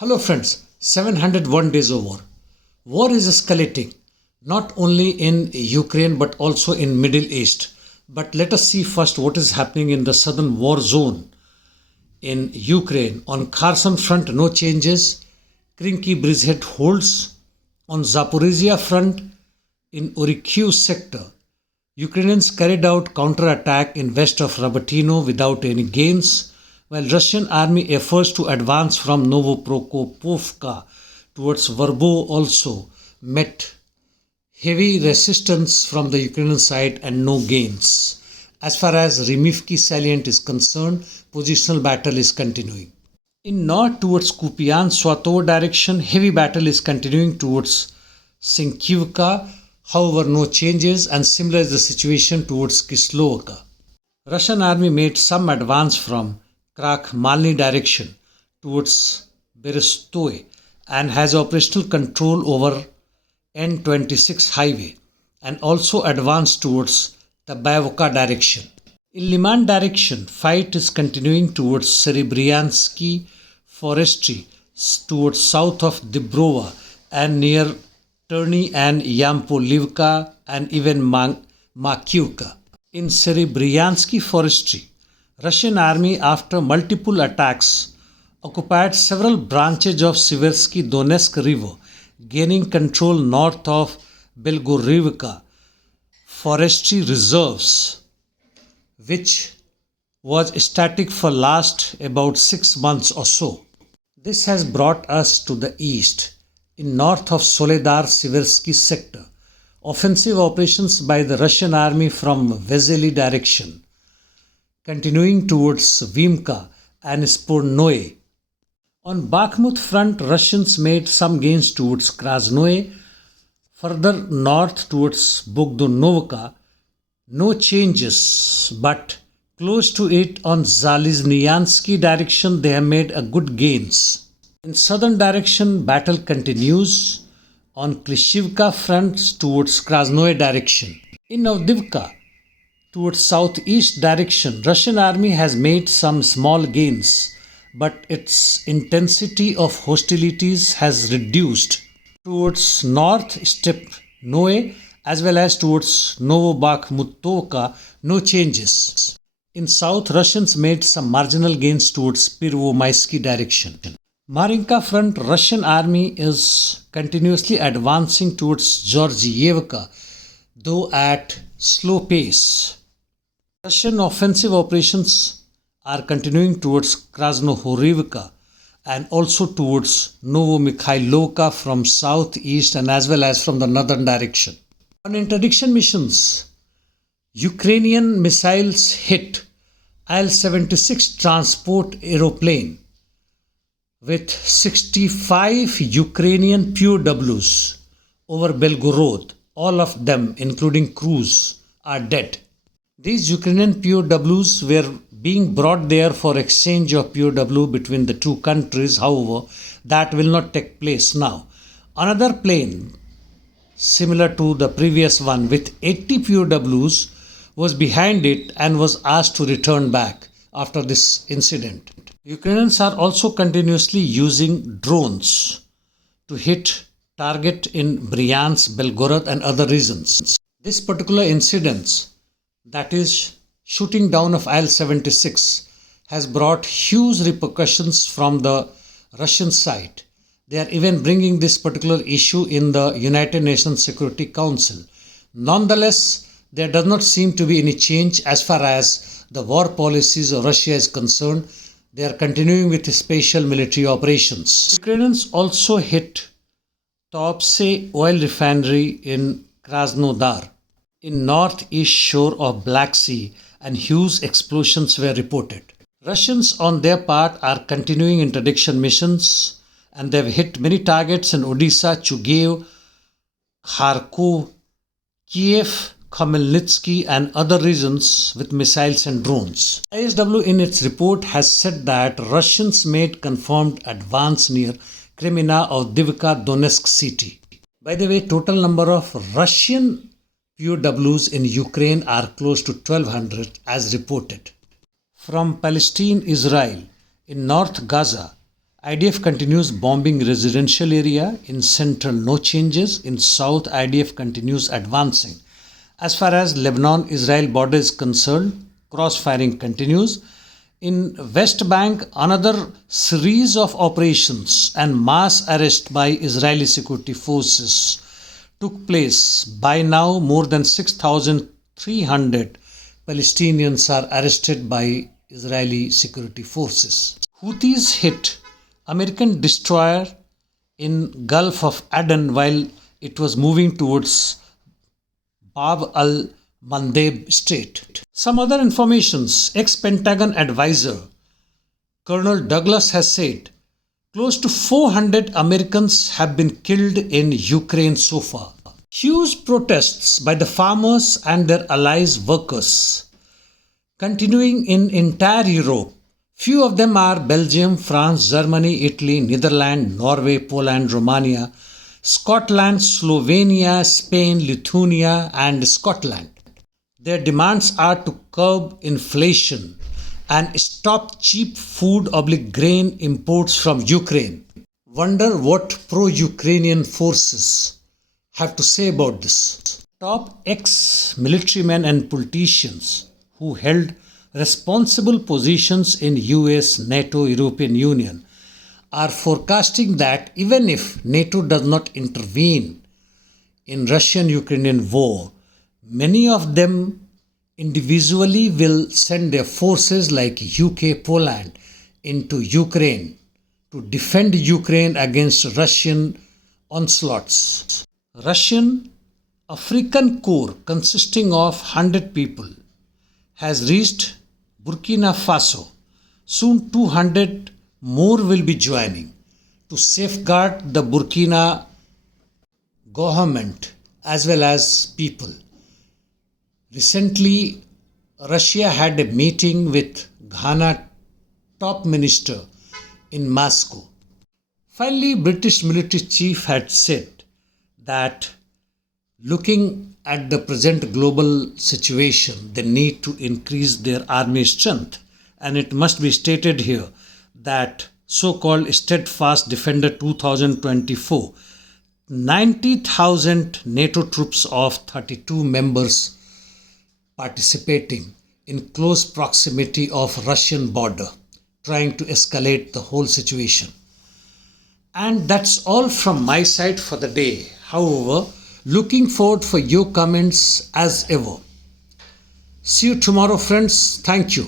Hello friends, 701 days of war. War is escalating not only in Ukraine but also in Middle East. But let us see first what is happening in the southern war zone in Ukraine. On Kherson front, no changes. Krinky bridgehead holds. On Zaporizhia front, in Orikhiv sector, Ukrainians carried out counter-attack in west of Robotyno without any gains, while Russian army efforts to advance from Novoprokopivka towards Verbo also met heavy resistance from the Ukrainian side and no gains. As far as Rimivki salient is concerned, positional battle is continuing. In north towards Kupian-Swatovo direction, heavy battle is continuing towards Sinkivka. However, no changes, and similar is the situation towards Kislovka. Russian army made some advance from Krakh-Malny direction towards Berestoye and has operational control over N26 highway and also advanced towards Tabayevka direction. In Lyman direction, fight is continuing towards Serebryansky forestry towards south of Dibrova and near Terny and Yampolivka and even Makiivka. In Serebryansky forestry, Russian army after multiple attacks occupied several branches of Siversky Donetsk river, gaining control north of Belgorivka forestry reserves, which was static for last about 6 months or so. This has brought us to the east. In north of Soledar Siversky sector, offensive operations by the Russian army from Vesely direction, continuing towards Vimka and Spornoye. On Bakhmut front, Russians made some gains towards Krasnoye. Further north towards Bogdanovka, no changes, but close to it on Zalizniansky direction they have made a good gains. In southern direction, battle continues on Klishivka front towards Krasnoye direction. In Avdiivka, towards southeast direction, Russian army has made some small gains, but its intensity of hostilities has reduced. Towards north, Stepnoye as well as towards Novobakhmutovka, no changes. In south, Russians made some marginal gains towards Pervomaisky direction. Marinka front, Russian army is continuously advancing towards Georgievka, though at slow pace. Russian offensive operations are continuing towards Krasnohorivka and also towards Novomikhailovka from southeast and as well as from the northern direction. On interdiction missions, Ukrainian missiles hit Il-76 transport aeroplane with 65 Ukrainian POWs over Belgorod. All of them, including crews, are dead. These Ukrainian POWs were being brought there for exchange of POW between the two countries. However, that will not take place now. Another plane, similar to the previous one, with 80 POWs, was behind it and was asked to return back after this incident. Ukrainians are also continuously using drones to hit target in Bryansk, Belgorod and other regions. This particular incident, that is shooting down of Il-76, has brought huge repercussions from the Russian side. They are even bringing this particular issue in the United Nations Security Council. Nonetheless, there does not seem to be any change as far as the war policies of Russia is concerned. They are continuing with special military operations. Ukrainians also hit Topse oil refinery in Krasnodar in northeast shore of Black Sea, and huge explosions were reported. Russians on their part are continuing interdiction missions and they have hit many targets in Odisha, Chugaev, Kharkov, Kiev, Khmelnytsky and other regions with missiles and drones. ISW in its report has said that Russians made confirmed advance near Kremina Avdiivka Donetsk city. By the way, total number of Russian POWs in Ukraine are close to 1200 as reported. From Palestine Israel in North Gaza, IDF continues bombing residential area. In central, no changes. In south, IDF continues advancing. As far as Lebanon-Israel border is concerned, cross-firing continues. In West Bank, another series of operations and mass arrest by Israeli security forces took place. By now, more than 6,300 Palestinians are arrested by Israeli security forces. Houthis hit American destroyer in Gulf of Aden while it was moving towards Bab al-Mandeb Strait. Some other informations. Ex-Pentagon advisor Colonel Douglas has said close to 400 Americans have been killed in Ukraine so far. Huge protests by the farmers and their allies workers continuing in entire Europe. Few of them are Belgium, France, Germany, Italy, Netherlands, Norway, Poland, Romania, Scotland, Slovenia, Spain, Lithuania and Scotland. Their demands are to curb inflation and stop cheap food/grain imports from Ukraine. Wonder what pro-Ukrainian forces have to say about this. Top ex-military men and politicians who held responsible positions in US, NATO, European Union are forecasting that even if NATO does not intervene in Russian-Ukrainian war, many of them individually will send their forces like UK, Poland into Ukraine to defend Ukraine against Russian onslaughts. Russian African Corps consisting of 100 people has reached Burkina Faso. Soon 200 more will be joining to safeguard the Burkina government as well as people. Recently, Russia had a meeting with Ghana top minister in Moscow. Finally, British military chief had said that looking at the present global situation, they need to increase their army strength. And it must be stated here that so-called Steadfast Defender 2024, 90,000 NATO troops of 32 members participating in close proximity of Russian border, trying to escalate the whole situation. And that's all from my side for the day. However, looking forward for your comments as ever. See you tomorrow, friends. Thank you.